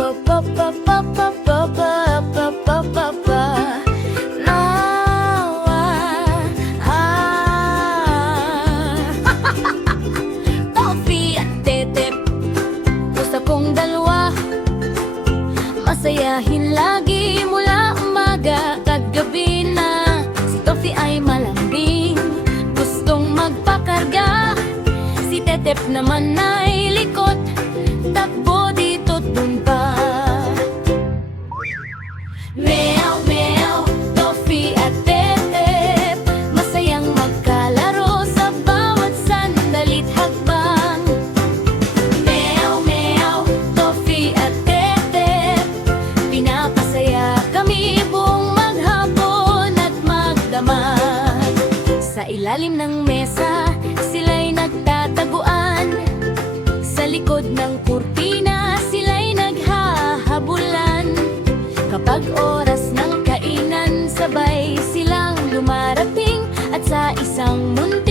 Toffee at Tetep, gusto kong dalawa. Masayahin lagi mula umaga at gabi na. Si Toffee ay malambing, gustong magpakarga. Si Tetep naman ay likot, takbo dito't dun pa. Meow, meow, Toffee at Tetep, masayang magkalaro sa bawat sandali't hakbang. Meow, meow, Toffee at Tetep, pinapasaya kami buong maghapon at magdamag. Sa ilalim ng mesa, sila'y nagtataguan. Sa likod ng kurtina, sila'y naghahabulan. Kapag oras ng kainan, sabay silang lumarating. At sa isang munting